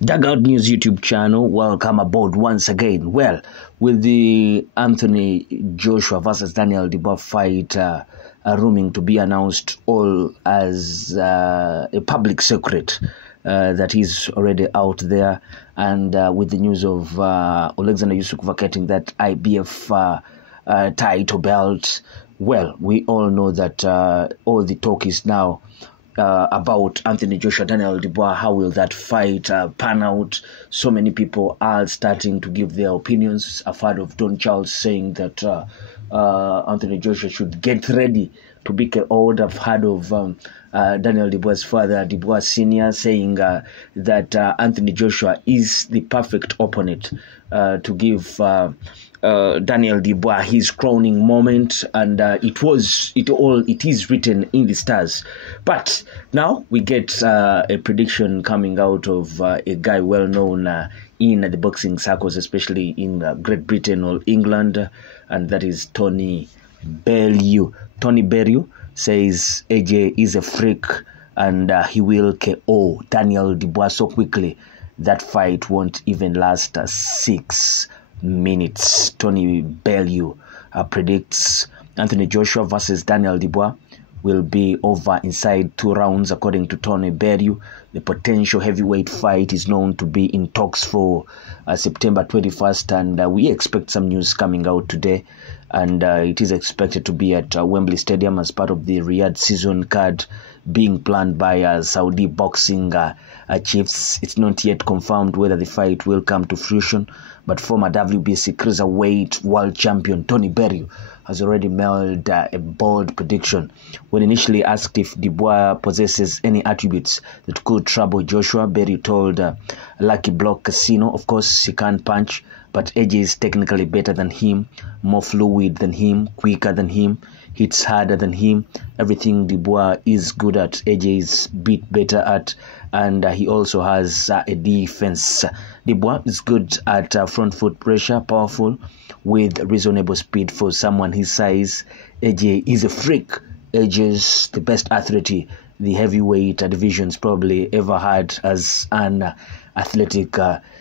Dugout News YouTube channel, welcome aboard once again. Well, with the Anthony Joshua versus Daniel Dubois fight rooming to be announced all as a public secret that is already out there, and with the news of Alexander Usyk vacating that IBF title belt, well, we all know that all the talk is now about Anthony Joshua, Daniel Dubois. How will that fight pan out? So many people are starting to give their opinions. I've heard of Don Charles saying that Anthony Joshua should get ready to be KO'd. I've heard of Daniel Dubois' father, Dubois Sr., saying that Anthony Joshua is the perfect opponent to give Daniel Dubois his crowning moment, and it is written in the stars. But now we get a prediction coming out of a guy well known in the boxing circles, especially in Great Britain or England, and that is Tony Bellew. Tony Bellew says AJ is a freak and he will KO Daniel Dubois so quickly that fight won't even last 6 minutes. Tony Bellew predicts Anthony Joshua versus Daniel Dubois will be over inside 2 rounds. According to Tony Bellew, the potential heavyweight fight is known to be in talks for September 21st, and we expect some news coming out today, and it is expected to be at Wembley Stadium as part of the Riyadh Season Card being planned by Saudi boxing chiefs. It's not yet confirmed whether the fight will come to fruition, but former WBC cruiserweight world champion Tony Bellew has already made a bold prediction. When initially asked if Dubois possesses any attributes that could trouble Joshua, Bellew told Lucky Block Casino, of course, he can't punch, but AJ is technically better than him, more fluid than him, quicker than him, hits harder than him. Everything Dubois is good at, AJ is bit better at, and he also has a defense. Dubois is good at front foot pressure, powerful, with reasonable speed for someone his size. AJ is a freak. AJ's the best athlete the heavyweight division's probably ever had as an athletic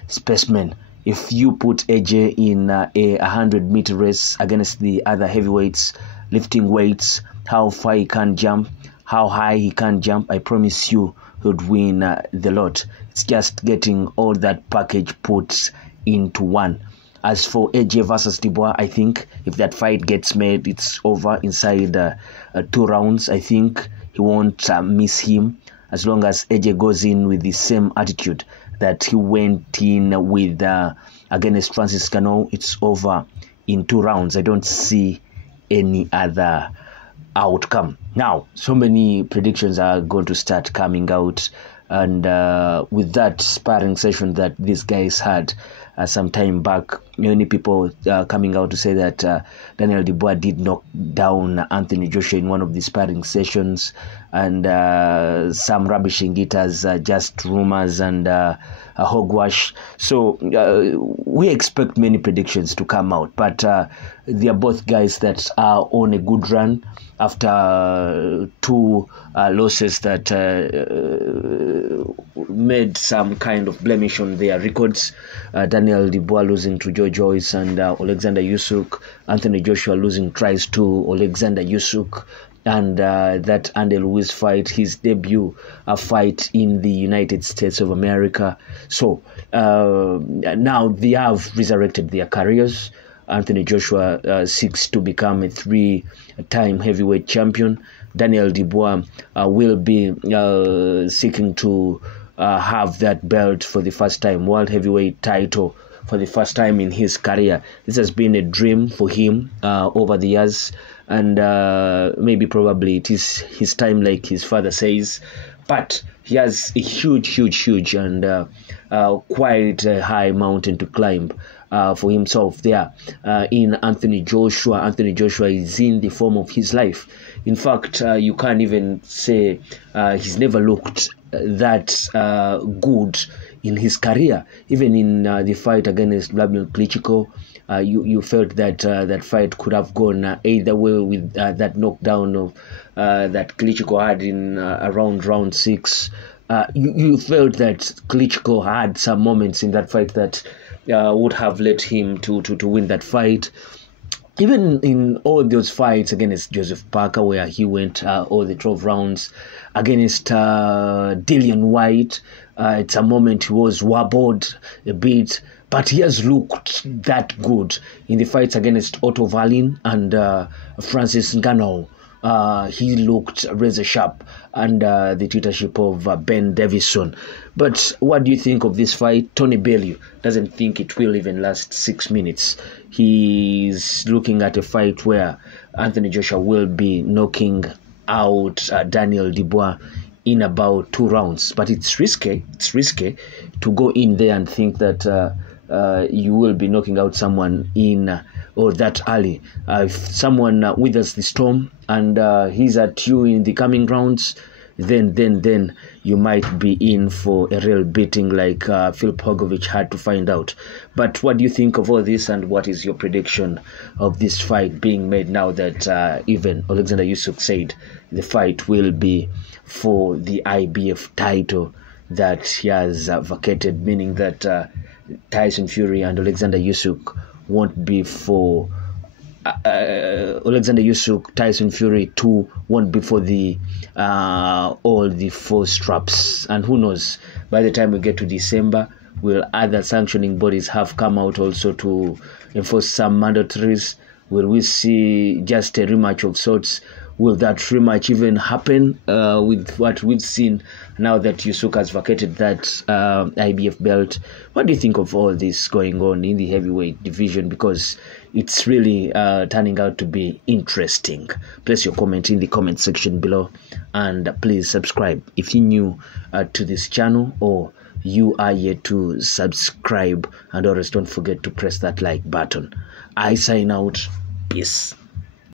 specimen. If you put AJ in a 100-meter race against the other heavyweights, lifting weights, how far he can jump, how high he can jump, I promise you he would win the lot. It's just getting all that package put into one. As for AJ versus Dubois, I think if that fight gets made, it's over inside 2 rounds. I think he won't miss him as long as AJ goes in with the same attitude that he went in with against Francis Cano. It's over in 2 rounds. I don't see any other outcome. Now, so many predictions are going to start coming out, and with that sparring session that these guys had some time back, many people coming out to say that Daniel Dubois did knock down Anthony Joshua in one of the sparring sessions, and some rubbishing it as just rumors and hogwash. So we expect many predictions to come out, but they are both guys that are on a good run after 2 losses that made some kind of blemish on their records. Daniel Dubois losing to Joe Joyce and Alexander Usyk. Anthony Joshua losing twice to Alexander Usyk. And that Andy Lewis fight, his debut fight in the United States of America. So now they have resurrected their careers. Anthony Joshua seeks to become a 3-time heavyweight champion. Daniel Dubois will be seeking to have that belt for the first time, world heavyweight title for the first time in his career. This has been a dream for him over the years, and maybe probably it is his time, like his father says. But he has a huge and quite a high mountain to climb for himself there in Anthony Joshua. Anthony Joshua is in the form of his life. In fact, you can't even say he's never looked that good in his career. Even in the fight against Vladimir Klitschko, you felt that that fight could have gone either way with that knockdown of that Klitschko had in around round 6. you felt that Klitschko had some moments in that fight that would have led him to win that fight. Even in all those fights against Joseph Parker, where he went all the 12 rounds, against Dillian White, it's a moment he was wobbled a bit, but he has looked that good in the fights against Otto Wallin and Francis Ngannou. He looked razor sharp under the tutorship of Ben Davison. But what do you think of this fight? Tony Bellew doesn't think it will even last 6 minutes. He's looking at a fight where Anthony Joshua will be knocking out Daniel Dubois in about 2 rounds. But it's risky. It's risky to go in there and think that you will be knocking out someone in or that early. If someone withers the storm and he's at you in the coming rounds, then you might be in for a real beating like Phil Pogovich had to find out. But what do you think of all this, and what is your prediction of this fight being made now that even Alexander Usyk said the fight will be for the IBF title that he has vacated, meaning that Tyson Fury and Alexander Usyk won't be for Alexander Usyk, Tyson Fury 2 won't be for the all the 4 straps. And who knows, by the time we get to December, will other sanctioning bodies have come out also to enforce some mandatories? Will we see just a rematch of sorts? Will that rematch even happen with what we've seen now that Usyk has vacated that IBF belt? What do you think of all this going on in the heavyweight division? Because it's really turning out to be interesting. Place your comment in the comment section below, and please subscribe if you're new to this channel or you are yet to subscribe, and always don't forget to press that like button. I sign out. Peace.